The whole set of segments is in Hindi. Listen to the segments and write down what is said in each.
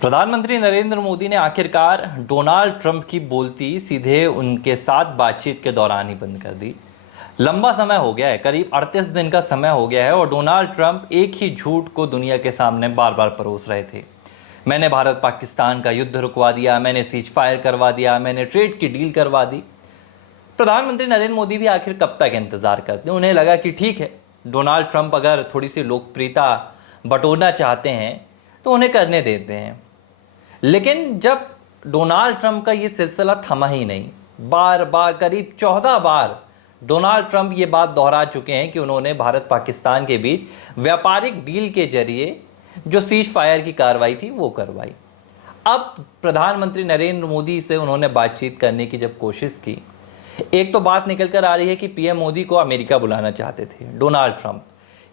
प्रधानमंत्री नरेंद्र मोदी ने आखिरकार डोनाल्ड ट्रंप की बोलती सीधे उनके साथ बातचीत के दौरान ही बंद कर दी। लंबा समय हो गया है, करीब 38 दिन का समय हो गया है और डोनाल्ड ट्रंप एक ही झूठ को दुनिया के सामने बार बार परोस रहे थे। मैंने भारत पाकिस्तान का युद्ध रुकवा दिया, मैंने सीज फायर करवा दिया, मैंने ट्रेड की डील करवा दी। प्रधानमंत्री नरेंद्र मोदी भी आखिर कब तक इंतजार करते हैं। उन्हें लगा कि ठीक है, डोनाल्ड ट्रंप अगर थोड़ी सी लोकप्रियता बटोरना चाहते हैं तो उन्हें करने देते हैं। लेकिन जब डोनाल्ड ट्रंप का ये सिलसिला थमा ही नहीं, बार बार करीब 14 बार डोनाल्ड ट्रंप ये बात दोहरा चुके हैं कि उन्होंने भारत पाकिस्तान के बीच व्यापारिक डील के जरिए जो सीज फायर की कार्रवाई थी वो करवाई। अब प्रधानमंत्री नरेंद्र मोदी से उन्होंने बातचीत करने की जब कोशिश की, एक तो बात निकल कर आ रही है कि पीएम मोदी को अमेरिका बुलाना चाहते थे डोनाल्ड ट्रंप,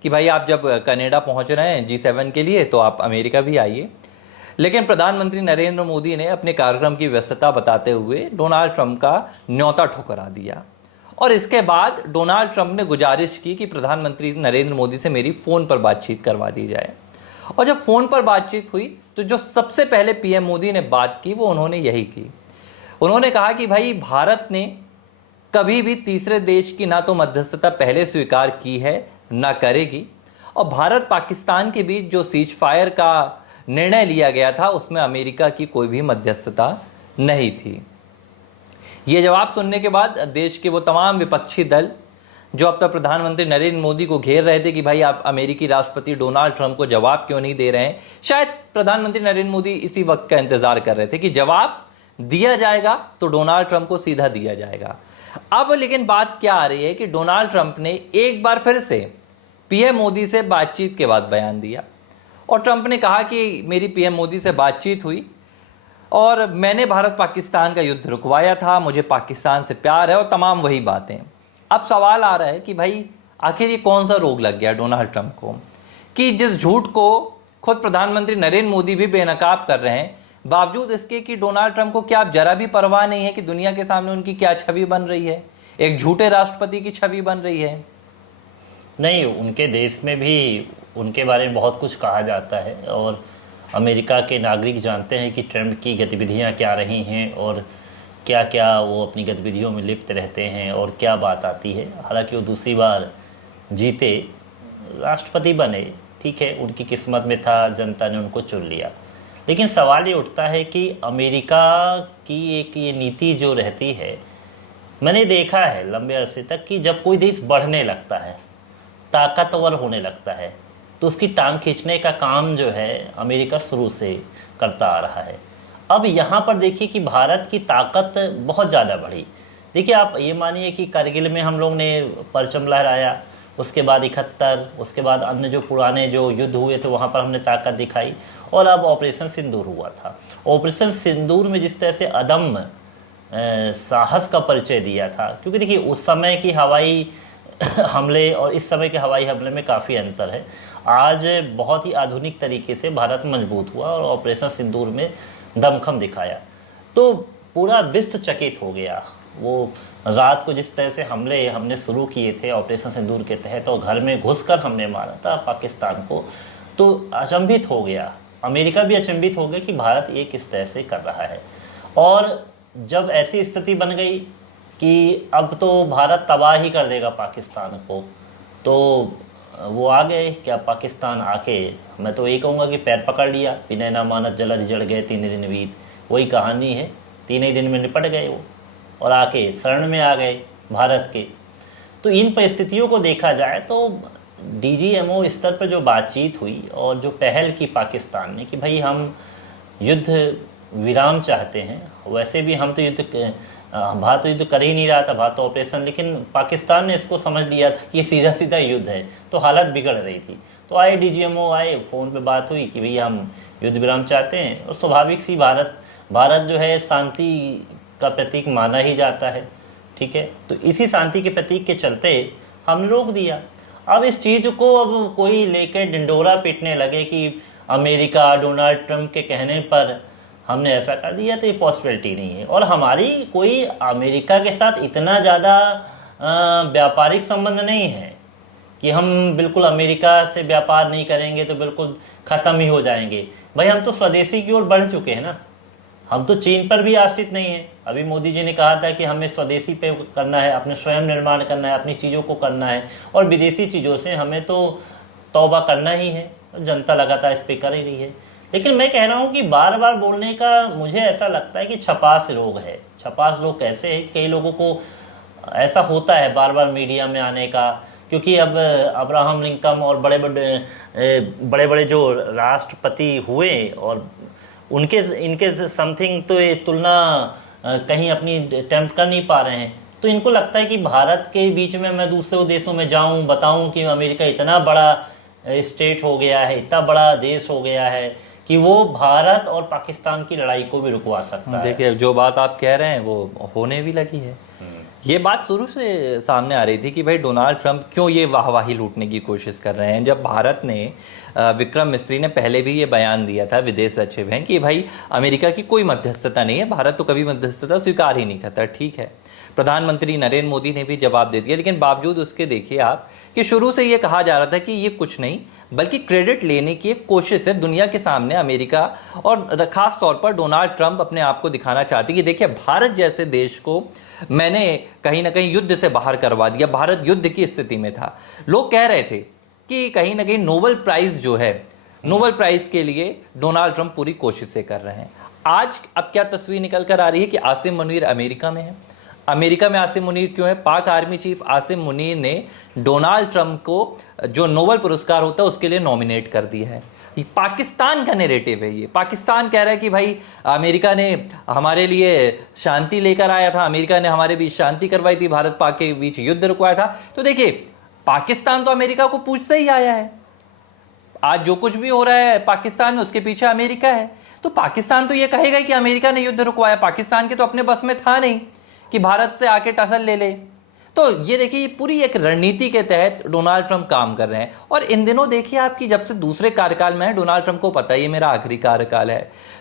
कि भाई आप जब कनाडा पहुंच रहे हैं G7 के लिए तो आप अमेरिका भी आइए। लेकिन प्रधानमंत्री नरेंद्र मोदी ने अपने कार्यक्रम की व्यस्तता बताते हुए डोनाल्ड ट्रंप का न्योता ठुकरा दिया और इसके बाद डोनाल्ड ट्रंप ने गुजारिश की कि प्रधानमंत्री नरेंद्र मोदी से मेरी फ़ोन पर बातचीत करवा दी जाए। और जब फ़ोन पर बातचीत हुई तो जो सबसे पहले पीएम मोदी ने बात की वो उन्होंने यही की। उन्होंने कहा कि भाई भारत ने कभी भी तीसरे देश की ना तो मध्यस्थता पहले स्वीकार की है ना करेगी, और भारत पाकिस्तान के बीच जो सीज फायर का निर्णय लिया गया था उसमें अमेरिका की कोई भी मध्यस्थता नहीं थी। ये जवाब सुनने के बाद देश के वो तमाम विपक्षी दल जो अब तक प्रधानमंत्री नरेंद्र मोदी को घेर रहे थे कि भाई आप अमेरिकी राष्ट्रपति डोनाल्ड ट्रंप को जवाब क्यों नहीं दे रहे हैं, शायद प्रधानमंत्री नरेंद्र मोदी इसी वक्त का इंतजार कर रहे थे कि जवाब दिया जाएगा तो डोनाल्ड ट्रंप को सीधा दिया जाएगा। अब लेकिन बात क्या आ रही है कि डोनाल्ड ट्रंप ने एक बार फिर से पीएम मोदी से बातचीत के बाद बयान दिया और ट्रंप ने कहा कि मेरी पीएम मोदी से बातचीत हुई और मैंने भारत पाकिस्तान का युद्ध रुकवाया था, मुझे पाकिस्तान से प्यार है और तमाम वही बातें। अब सवाल आ रहा है कि भाई आखिर ये कौन सा रोग लग गया डोनाल्ड ट्रंप को कि जिस झूठ को खुद प्रधानमंत्री नरेंद्र मोदी भी बेनकाब कर रहे हैं, बावजूद इसके कि डोनाल्ड ट्रंप को क्या अब जरा भी परवाह नहीं है कि दुनिया के सामने उनकी क्या छवि बन रही है, एक झूठे राष्ट्रपति की छवि बन रही है। नहीं, उनके देश में भी उनके बारे में बहुत कुछ कहा जाता है और अमेरिका के नागरिक जानते हैं कि ट्रंप की गतिविधियां क्या रही हैं और क्या क्या वो अपनी गतिविधियों में लिप्त रहते हैं और क्या बात आती है। हालांकि वो दूसरी बार जीते, राष्ट्रपति बने, ठीक है, उनकी किस्मत में था, जनता ने उनको चुन लिया। लेकिन सवाल ये उठता है कि अमेरिका की एक ये नीति जो रहती है, मैंने देखा है लंबे अरसे तक कि जब कोई देश बढ़ने लगता है, ताकतवर होने लगता है, तो उसकी टांग खींचने का काम जो है अमेरिका शुरू से करता आ रहा है। अब यहाँ पर देखिए कि भारत की ताकत बहुत ज़्यादा बढ़ी। देखिए, आप ये मानिए कि करगिल में हम लोग ने परचम लहराया, उसके बाद 71, उसके बाद अन्य जो पुराने जो युद्ध हुए थे वहाँ पर हमने ताकत दिखाई, और अब ऑपरेशन सिंदूर हुआ था। ऑपरेशन सिंदूर में जिस तरह से अदम्य साहस का परिचय दिया था, क्योंकि देखिए उस समय की हवाई हमले और इस समय के हवाई हमले में काफ़ी अंतर है। आज बहुत ही आधुनिक तरीके से भारत मजबूत हुआ और ऑपरेशन सिंदूर में दमखम दिखाया, तो पूरा विश्व चकित हो गया। वो रात को जिस तरह से हमले हमने शुरू किए थे ऑपरेशन सिंदूर के तहत और घर में घुसकर हमने मारा था पाकिस्तान को, तो अचंभित हो गया। अमेरिका भी अचंभित हो गया कि भारत ये किस तरह से कर रहा है। और जब ऐसी स्थिति बन गई कि अब तो भारत तबाह ही कर देगा पाकिस्तान को, तो वो आ गए। क्या पाकिस्तान आके, मैं तो यही कहूँगा कि पैर पकड़ लिया, विनय ना मानत जलद जड़ गए 3 दिन बीत, वही कहानी है, 3 ही दिन में निपट गए वो और आके शरण में आ गए भारत के। तो इन परिस्थितियों को देखा जाए तो DGMO स्तर पर जो बातचीत हुई और जो पहल की पाकिस्तान ने कि भाई हम युद्ध विराम चाहते हैं, वैसे भी हम तो भारत तो युद्ध कर ही नहीं रहा था, भारत तो ऑपरेशन, लेकिन पाकिस्तान ने इसको समझ लिया था कि सीधा सीधा युद्ध है, तो हालत बिगड़ रही थी। तो आए DGMO आए, फ़ोन पे बात हुई कि भैया हम युद्ध विराम चाहते हैं। और स्वाभाविक सी भारत जो है शांति का प्रतीक माना ही जाता है, ठीक है, तो इसी शांति के प्रतीक के चलते हमने रोक दिया। अब इस चीज़ को अब कोई लेकर डिंडोरा पीटने लगे कि अमेरिका डोनाल्ड ट्रंप के कहने पर हमने ऐसा कर दिया, तो ये पॉसिबिलिटी नहीं है। और हमारी कोई अमेरिका के साथ इतना ज़्यादा व्यापारिक संबंध नहीं है कि हम बिल्कुल अमेरिका से व्यापार नहीं करेंगे तो बिल्कुल ख़त्म ही हो जाएंगे। भाई हम तो स्वदेशी की ओर बढ़ चुके हैं ना, हम तो चीन पर भी आश्रित नहीं है। अभी मोदी जी ने कहा था कि हमें स्वदेशी पे करना है, अपने स्वयं निर्माण करना है, अपनी चीज़ों को करना है, और विदेशी चीज़ों से हमें तो तौबा करना ही है। जनता लगातार इस पे कर ही रही है। लेकिन मैं कह रहा हूँ कि बार बार बोलने का मुझे ऐसा लगता है कि छपास रोग है। छपास रोग कैसे है, कई लोगों को ऐसा होता है बार बार मीडिया में आने का, क्योंकि अब अब्राहम लिंकन और बड़े बड़े जो राष्ट्रपति हुए, और उनके इनके समथिंग तो ये तुलना कहीं अपनी अटेम्प्ट कर नहीं पा रहे हैं। तो इनको लगता है कि भारत के बीच में मैं दूसरे देशों में जाऊं, बताऊं कि अमेरिका इतना बड़ा स्टेट हो गया है, इतना बड़ा देश हो गया है कि वो भारत और पाकिस्तान की लड़ाई को भी रुकवा सकता है। देखिए, जो बात आप कह रहे हैं वो होने भी लगी है। ये बात शुरू से सामने आ रही थी कि भाई डोनाल्ड ट्रंप क्यों ये वाहवाही लूटने की कोशिश कर रहे हैं। जब भारत ने विक्रम मिस्त्री ने पहले भी ये बयान दिया था, विदेश सचिव हैं, कि भाई अमेरिका की कोई मध्यस्थता नहीं है, भारत तो कभी मध्यस्थता स्वीकार ही नहीं करता। ठीक है, प्रधानमंत्री नरेंद्र मोदी ने भी जवाब दे दिया, लेकिन बावजूद उसके देखिए आप कि शुरू से ये कहा जा रहा था कि ये कुछ नहीं बल्कि क्रेडिट लेने की एक कोशिश है दुनिया के सामने। अमेरिका और खास तौर पर डोनाल्ड ट्रंप अपने आप को दिखाना चाहती कि देखिए, भारत जैसे देश को मैंने कहीं ना कहीं युद्ध से बाहर करवा दिया, भारत युद्ध की स्थिति में था। लोग कह रहे थे कि कहीं ना कहीं नोबेल प्राइज जो है, नोबेल प्राइज के लिए डोनाल्ड ट्रंप पूरी कोशिशें कर रहे हैं। आज अब क्या तस्वीर निकल कर आ रही है कि आसिम मुनीर अमेरिका में है। अमेरिका में आसिम मुनीर क्यों है? पाक आर्मी चीफ आसिम मुनीर ने डोनाल्ड ट्रंप को जो नोबेल पुरस्कार होता है उसके लिए नॉमिनेट कर दिया है। ये पाकिस्तान का नैरेटिव है। ये पाकिस्तान कह रहा है कि भाई अमेरिका ने हमारे लिए शांति लेकर आया था, अमेरिका ने हमारे बीच शांति करवाई थी, भारत पाक के बीच युद्ध रुकवाया था। तो देखिए, पाकिस्तान तो अमेरिका को पूछते ही आया है। आज जो कुछ भी हो रहा है पाकिस्तान में, उसके पीछे अमेरिका है। तो पाकिस्तान तो ये कहेगा कि अमेरिका ने युद्ध रुकवाया। पाकिस्तान के तो अपने बस में था नहीं कि भारत से आके टसल ले ले। तो ये देखिए, ये पूरी एक रणनीति के तहत डोनाल्ड ट्रंप काम कर रहे हैं। और इन दिनों देखिए आपकी जब से दूसरे कार्यकाल में है, डोनाल्ड ट्रंप को पता है ये मेरा आखिरी कार्यकाल है,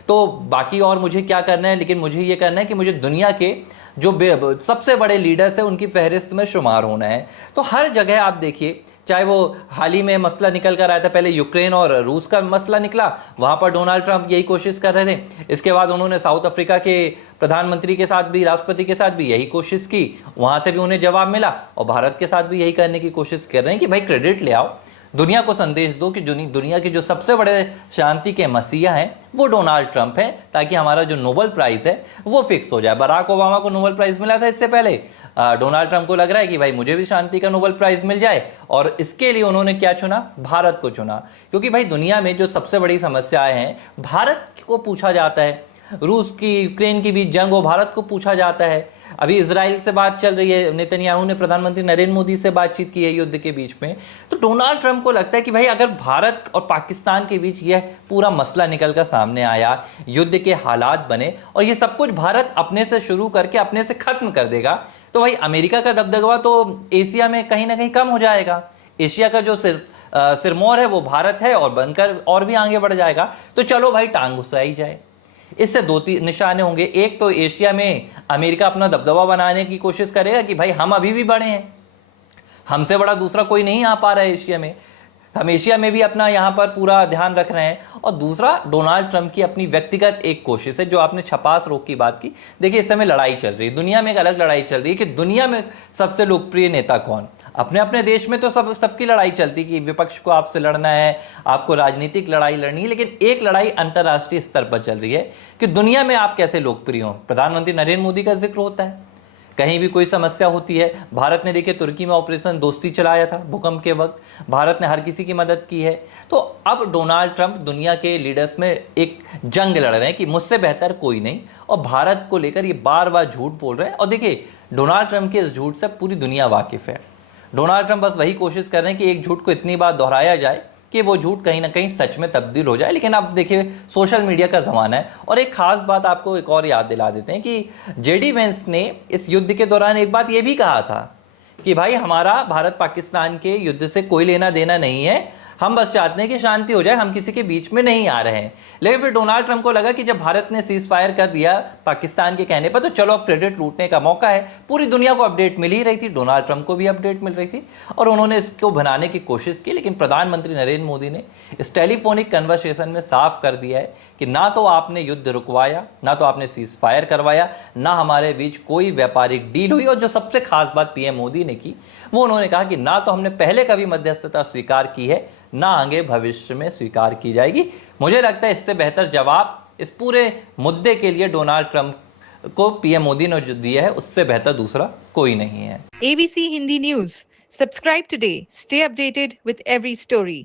तो बाकी और मुझे क्या करना है, लेकिन मुझे ये करना है कि मुझे दुनिया के जो सबसे बड़े लीडर्स हैं उनकी फहरिस्त में शुमार होना है। तो हर जगह आप देखिए, चाहे वो हाल ही में मसला निकल कर आया था, पहले यूक्रेन और रूस का मसला निकला, वहां पर डोनाल्ड ट्रंप यही कोशिश कर रहे थे। इसके बाद उन्होंने साउथ अफ्रीका के प्रधानमंत्री के साथ भी, राष्ट्रपति के साथ भी यही कोशिश की, वहां से भी उन्हें जवाब मिला। और भारत के साथ भी यही करने की कोशिश कर रहे हैं कि भाई क्रेडिट ले आओ, दुनिया को संदेश दो कि दुनिया के जो सबसे बड़े शांति के मसीहा हैं वो डोनाल्ड ट्रंप है, ताकि हमारा जो नोबेल प्राइज है वो फिक्स हो जाए। बराक ओबामा को नोबेल प्राइज मिला था इससे पहले, डोनाल्ड ट्रंप को लग रहा है कि भाई मुझे भी शांति का नोबेल प्राइज मिल जाए, और इसके लिए उन्होंने क्या चुना? भारत को चुना। क्योंकि भाई दुनिया में जो सबसे बड़ी समस्याएं हैं भारत को पूछा जाता है। रूस की यूक्रेन की भी जंग हो, भारत को पूछा जाता है। अभी इजराइल से बात चल रही है, नेतन्याहू ने प्रधानमंत्री नरेंद्र मोदी से बातचीत की है युद्ध के बीच में। तो डोनाल्ड ट्रंप को लगता है कि भाई अगर भारत और पाकिस्तान के बीच यह पूरा मसला निकल कर सामने आया, युद्ध के हालात बने, और ये सब कुछ भारत अपने से शुरू करके अपने से खत्म कर देगा, तो भाई अमेरिका का दबदबा तो एशिया में कहीं ना कहीं कम हो जाएगा। एशिया का जो सिरमौर है वो भारत है, और बनकर और भी आगे बढ़ जाएगा। तो चलो भाई टांग घुसाई जाए। इससे दो तीन निशाने होंगे। एक तो एशिया में अमेरिका अपना दबदबा बनाने की कोशिश करेगा कि भाई हम अभी भी बड़े हैं, हमसे बड़ा दूसरा कोई नहीं आ पा रहा है एशिया में, हम एशिया में भी अपना यहाँ पर पूरा ध्यान रख रहे हैं। और दूसरा, डोनाल्ड ट्रंप की अपनी व्यक्तिगत एक कोशिश है, जो आपने छपास रोग की बात की। देखिए, इस समय लड़ाई चल रही है दुनिया में, एक अलग लड़ाई चल रही है कि दुनिया में सबसे लोकप्रिय नेता कौन। अपने अपने देश में तो सबकी लड़ाई चलती कि विपक्ष को आपसे लड़ना है, आपको राजनीतिक लड़ाई लड़नी है, लेकिन एक लड़ाई अंतर्राष्ट्रीय स्तर पर चल रही है कि दुनिया में आप कैसे लोकप्रिय हो। प्रधानमंत्री नरेंद्र मोदी का जिक्र होता है, कहीं भी कोई समस्या होती है। भारत ने देखिए तुर्की में ऑपरेशन दोस्ती चलाया था भूकंप के वक्त, भारत ने हर किसी की मदद की है। तो अब डोनाल्ड ट्रंप दुनिया के लीडर्स में एक जंग लड़ रहे हैं कि मुझसे बेहतर कोई नहीं, और भारत को लेकर ये बार बार झूठ बोल रहे हैं। और देखिए, डोनाल्ड ट्रंप के इस झूठ से पूरी दुनिया वाकिफ है। डोनाल्ड ट्रंप बस वही कोशिश कर रहे हैं कि एक झूठ को इतनी बार दोहराया जाए कि वो झूठ कहीं ना कहीं सच में तब्दील हो जाए। लेकिन अब देखिए, सोशल मीडिया का ज़माना है। और एक खास बात आपको एक और याद दिला देते हैं कि जेडी वेंस ने इस युद्ध के दौरान एक बात ये भी कहा था कि भाई हमारा भारत पाकिस्तान के युद्ध से कोई लेना देना नहीं है, हम बस चाहते हैं कि शांति हो जाए, हम किसी के बीच में नहीं आ रहे हैं। लेकिन फिर डोनाल्ड ट्रंप को लगा कि जब भारत ने सीज फायर कर दिया पाकिस्तान के कहने पर, तो चलो अब क्रेडिट लूटने का मौका है। पूरी दुनिया को अपडेट मिल ही रही थी, डोनाल्ड ट्रंप को भी अपडेट मिल रही थी और उन्होंने इसको बनाने की कोशिश की। लेकिन प्रधानमंत्री नरेंद्र मोदी ने इस टेलीफोनिक कन्वर्सेशन में साफ कर दिया है कि ना तो आपने युद्ध रुकवाया, ना तो आपने सीज फायर करवाया, ना हमारे बीच कोई व्यापारिक डील हुई। और जो सबसे खास बात पीएम मोदी ने की, वो उन्होंने कहा कि ना तो हमने पहले कभी मध्यस्थता स्वीकार की है, ना आगे भविष्य में स्वीकार की जाएगी। मुझे लगता है इससे बेहतर जवाब इस पूरे मुद्दे के लिए डोनाल्ड ट्रंप को पीएम मोदी ने जो दिया है, उससे बेहतर दूसरा कोई नहीं है। ABC Hindi News. Subscribe today. Stay updated with every story.